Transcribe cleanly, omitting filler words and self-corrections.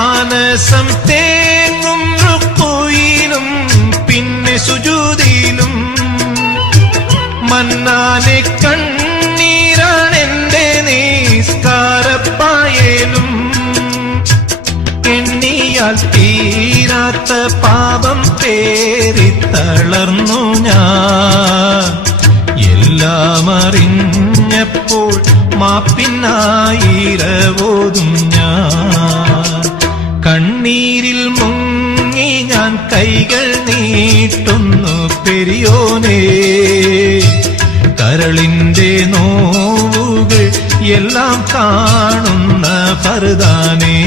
മാനസം തേങ്ങും റുക്കൂയിലും പിന്നെ സുജൂദിലും മന്നാനെ കണ്ണീരാണെന്റെ നിസ്കാരപ്പായേലും എണ്ണിയാൽ തീരാത്ത പാപം പേരിത്തളർന്നു ഞാൻ എല്ലാം അറിഞ്ഞപ്പോൾ മാപ്പിനായിരവോതും ഞാൻ കണ്ണീരിൽ മുങ്ങി ഞാൻ കൈകൾ നീട്ടുന്നു പെരിയോനേ കരളിന്റെ നോവുകൾ എല്ലാം കാണുന്ന ഫർദാനേ